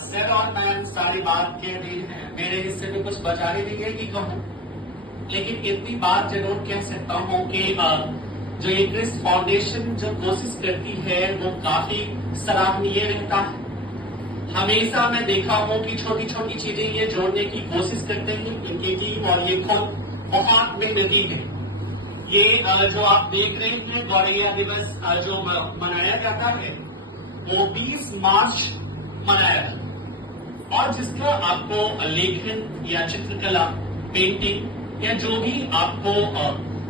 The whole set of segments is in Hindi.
सर और मैम सारी बात कह रही हैं, मेरे हिस्से में कुछ बचा ही नहीं है कि कहूँ, लेकिन इतनी बात जरूर कह सकता हूँ कि जो ये क्रिस्ट फाउंडेशन जो कोशिश करती है वो काफी सराहनीय रहता है। हमेशा मैं देखा हूँ कि छोटी छोटी चीजें ये जोड़ने की कोशिश करते हैं इनकी टीम, और ये खुद बहुत मेहनती है। ये जो आप देख रहे हैं गौरैया दिवस जो मनाया जाता है वो 20 मार्च मनाया जाता है, और जिसका आपको लेखन या चित्रकला, पेंटिंग या जो भी आपको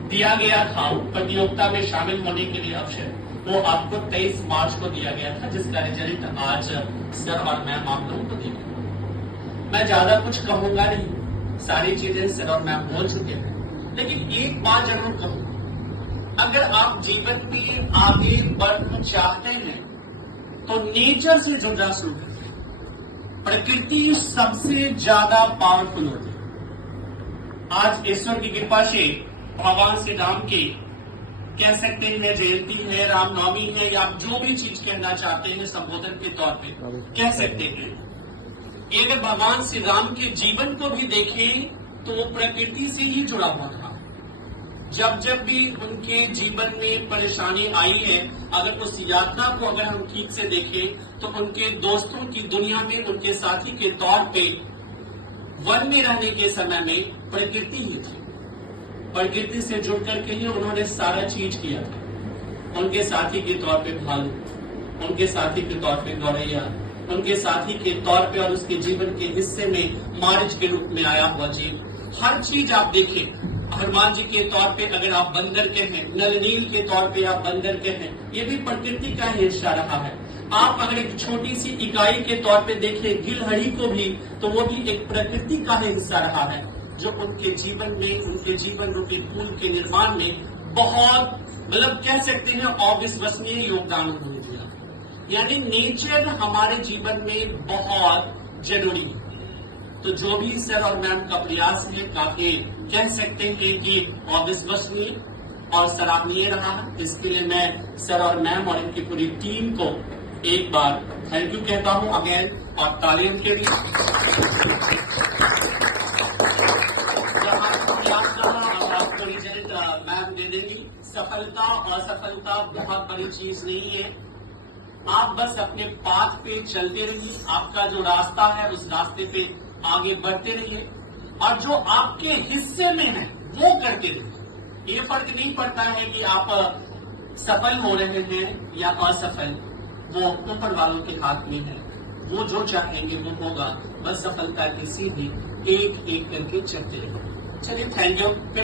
दिया गया था प्रतियोगिता में शामिल होने के लिए अवसर, वो आपको 23 मार्च को दिया गया था, जिसका रिजल्ट आज सर और मैम आप लोगों को देंगे। मैं ज्यादा कुछ कहूंगा नहीं, सारी चीजें सर और मैम बोल चुके हैं, लेकिन एक बात जरूर कहूंगा, अगर आप जीवन में आगे बढ़ना चाहते हैं तो नेचर से जुड़ना शुरू करें। प्रकृति सबसे ज्यादा पावरफुल होती है। आज ईश्वर की कृपा से भगवान श्री राम की कह सकते हैं जयंती है, रामनवमी है, या आप जो भी चीज कहना चाहते हैं संबोधन के तौर पे कह सकते हैं। अगर भगवान श्री राम के जीवन को भी देखें तो वो प्रकृति से ही जुड़ा हुआ था। जब जब भी उनके जीवन में परेशानी आई है, अगर उस यात्रा को अगर हम ठीक से देखें तो उनके दोस्तों की दुनिया में उनके साथी के तौर पे वन में रहने के समय में प्रकृति ही थी। प्रकृति से जुड़ करके ही उन्होंने सारा चीज किया था। उनके साथी के तौर पे भालू, उनके साथी के तौर पे गौरैया, उनके साथी के तौर पे और उसके जीवन के हिस्से में मारिच के रूप में आया हुआ जीव। हर चीज आप देखें, हनुमान जी के तौर पे अगर आप बंदर के हैं, नलनील के तौर पे आप बंदर के हैं, ये भी प्रकृति का ही हिस्सा रहा है। आप अगर एक छोटी सी इकाई के तौर पे देखें गिलहरी को भी, तो वो भी एक प्रकृति का ही हिस्सा रहा है, जो उनके जीवन में, उनके जीवन रूपी फूल के निर्माण में बहुत मतलब कह सकते हैं अविश्वसनीय योगदान उन्होंने दिया। यानी नेचर हमारे जीवन में बहुत जरूरी है। तो जो भी सर और मैम का प्रयास है काफी कह सकते हैं कि अविश्वसनीय और सराहनीय रहा है। इसके लिए मैं सर और मैम और इनकी पूरी टीम को एक बार थैंक यू कहता हूं अगेन, और तालियों के लिए। आपको रिजल्ट मैम दे देंगी। सफलता और असफलता बहुत बड़ी चीज नहीं है। आप बस अपने पाथ पे चलते रहिए, आपका जो रास्ता है उस रास्ते पे आगे बढ़ते रहिए, और जो आपके हिस्से में है वो करते रहिए। ये फर्क नहीं पड़ता है कि आप सफल हो रहे हैं या असफल, वो ऊपर वालों के हाथ में है। वो जो चाहेंगे वो होगा। बस सफलता की सीढ़ी एक एक करके चलते रहिए। चलिए, थैंक यू।